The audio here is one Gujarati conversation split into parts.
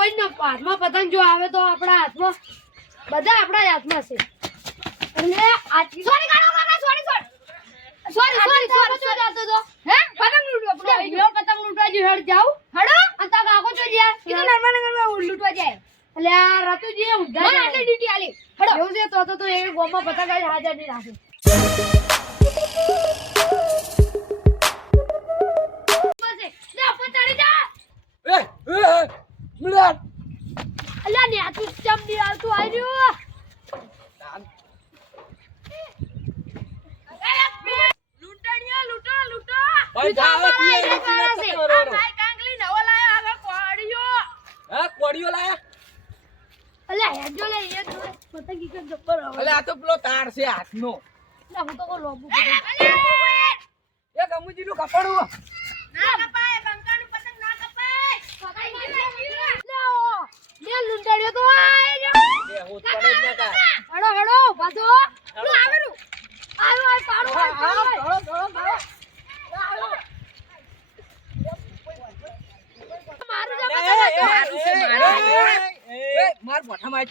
કોઈ ન હાથમાં પતંગ જો આવે તો આપણા હાથમાં બધા આપણા હાથમાં છે એટલે સોરી કાકા કાકા સોરી જાતો તો હે પતંગ લૂટવા આપણે યો પતંગ લૂટવા જો હેડ જાવ હડો અંતા કાકો તો જ્યા કીધું નરમા લૂટવા જાય એટલે આ રતુજી ઉડા મને આટલી ડ્યુટી આલી હડો એવું છે તો એ ગોમાં પતંગ આઈ હાજર નહીં રાખે બસ લે પતાડી જા મિલાન અલ્યા ને આ તું ચમ દી આવતું આર્યો લૂંટણિયા લૂંટો ભાઈ જાવે આ ભાઈ કાંગલી નવો લાયો આગળ કોડિયો હા કોડિયો લાયા અલ્યા હેજો લે એ પતંગ કી જબ્બર આવે અલે આ તો પેલો તાર છે હાથનો ના હું તો કો લોબુ એ ગમુજી નું કપડું ના કપાય બંકાનું પતંગ ના કપાય લે લૂંટણિયો તો આર્યો એ હોત પડે જ નતા હડો બાજો તું આવેલું આયો પાડો મારું માર મોઠામાં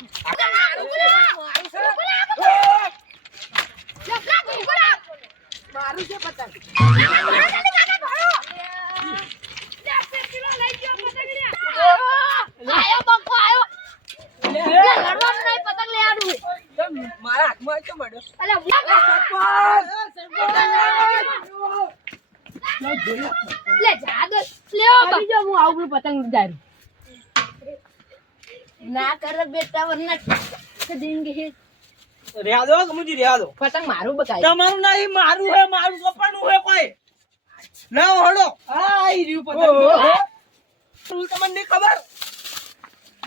મારું છે પતંગ મારા હાથમાં તો મળ્યો ના કર બેટા વરના દેંગે રેવા દો ગમુજી રેવા દો પતંગ મારું બકાય તમારું નહીં મારું હે મારું કપડું હે કોઈ ના હળો આઈ રહ્યું પતંગ તું તમને નહીં ખબર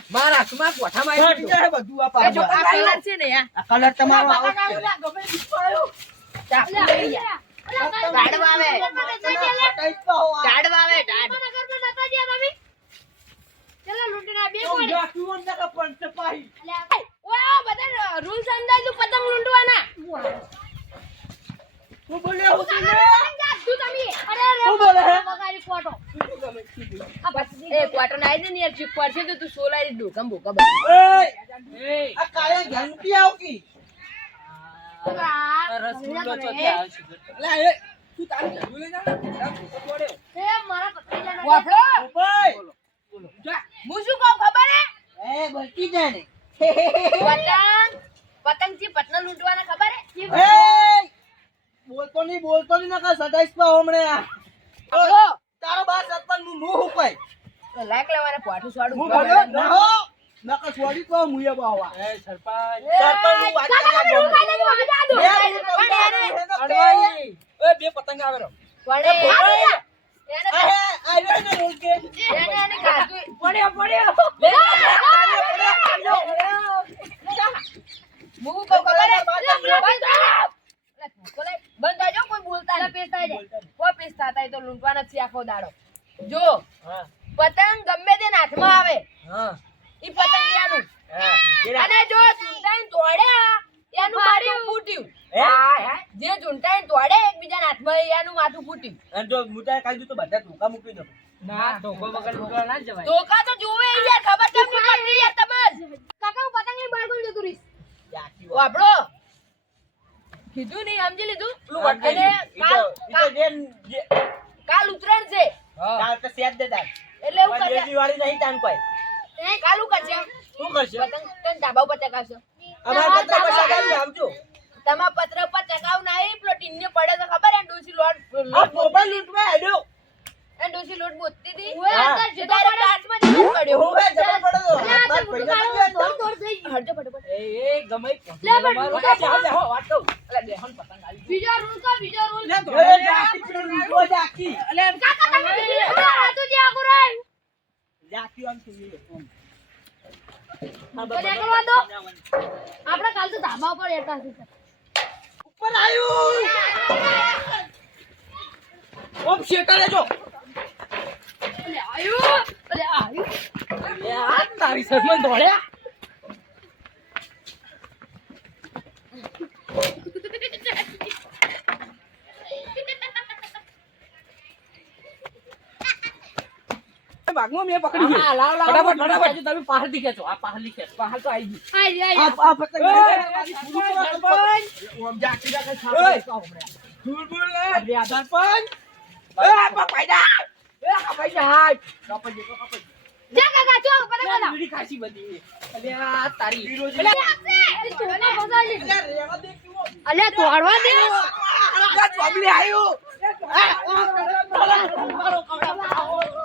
મારા હાથમાં કોઠામાં આવી ગયો બધું આ પાછો આ કલર છે ને યાર આ કલર તમારો આવો છે રૂલ્સ અંદાજ પતંગ લૂંટવાના હું બોલ્યો હું બોલે એ ક્વાર્ટર ના આઈ ને યાર ચીપ પડશે તો તું સોલારી દો કંબો કબ એ આ કાળે ઘંટી આવકી રસગુલ્લો લા એ તું તારી ઘંટી લઈ જા મારા પતંગ વાપડો ભાઈ જા હું શું કહું ખબર હે એ બલકી જાને પતંગ થી પતંગ લૂંટવાના ખબર હે એ બોલતો નહીં નકા 27 પા હમણે આ વાપડો તારો બા સરપંચ નું મું હુકાય તો લાઈક લેવાના પાઠું સ્વાડું હું બોલ્યો નહો નકા છોડી તો મુયે બાવા એ સરપંચ નું વાત અડવાઈ એ બે પતંગ આવે રો પડે એને આવ્યો ને રોકે એને કાઢું પડ્યો હું કહું ખબર હે બંધ આજો કોઈ બોલતા નહીં પેસ્તા જાય કોઈ પેસ્તા થાય તો લૂંટવાના છે આખો દાડો જો હા પતંગ ગમે તે હાથમાં આવે હા ઈ પતંગિયાનું હા અને જો ઝૂંટાઈને તોડ્યા એનું માથું ફૂટ્યું હે જે ઝૂંટાઈને તોડે એકબીજાના હાથમાં એનું માથું ફૂટ્યું અને જો મુટાય કાઢ્યું તો બધા ધોકા મૂકી દો ના ધોકો વગર લૂંટવા ના જવાય ધોકા તો જોવે યાર ખબર કેમ નહીં પડતી યાર તમે કાકા હું પતંગ લઈને બહાર ગઈ જતો રહીશ યાકી વાપડો કીધું નહીં સમજી લીધું પેલું વટકાઈ અને ગયું. ઈ તો જે કાલ ઉતરાણ છે કાલ તો સેટ દે તાર એટલે એવું પણ કરે દેશી વાળી નહીં તાન કોઈ કાલું કરશે શું કરશે પતંગ તને ધાબા ઉપર ચગાવશે અમાર પત્ર પૈસા કાઢી આવજો તમારા પત્ર પર ચગાવ નહીં પેલો ટીનને પડે તો ખબર હે ડોસી લોટ આ મોબાઈલ લૂંટવા હેડ્યો એ ડોસી લોટ બોતતી હતી ઓય હા. અંદર જે તારે કાચમાં જ પડ્યો હોવે જબર પડે તો અલ્યા, માર આ તો પૈસા મોટું કાઢી કાળું તોડ થઈ ગયું. હટજો ફટાફટ એ ગમે લે પણ તમારું ઉઠો, જાઓ, જાઓ, વાત કહું. અલા, બેહન પતંગ આવી બીજો રૂલ કો બીજો રૂલ લે, એ જાકી પેલો લૂંટવો જાકી કાકા તમે બીજી ખબર હતું જે આગળ રહી જાકી આમ સુની બોલે કરવા દો આપણે કાલ તો ધાબા ઉપર રહેતા હતા ઉપર આયું ઓમ શેટા લેજો અલે આયુ એ આ તારી સરમન દોડ્યા ભાગમાં મેં પકડી ગયો. હા, લાવ, લાવ. ફટાફટ, ફટાફટ. આજે તમે પહાડથી ખેંચો. આ પહાડથી ખેંચો. પહાડ તો આવી ગયું. આઈ જા, આઈ જા. આ પતંગ ઓય, લઈ જા, મારી પૂરું કરો, સરપંચ. ઓમ જા, કીધા કઈ ઓય. સાફ હમણાં. ધૂળ બૂળ લે. અરે આ સરપંચ. એ પકવાઈ જા. એ કપાઈ જા. કપાઈ ગયો, કપાઈ ગયો. જા કાકા ચો પતંગ લે, લાવ. બીડી ખાસી બધી. અલે આ તારી. વિરોધી. અલે તોડવા બગાડી. અલે રેવા દે કેવો. અલે તોડવા દે. આ ચોબલી આયો. મારો કમળા.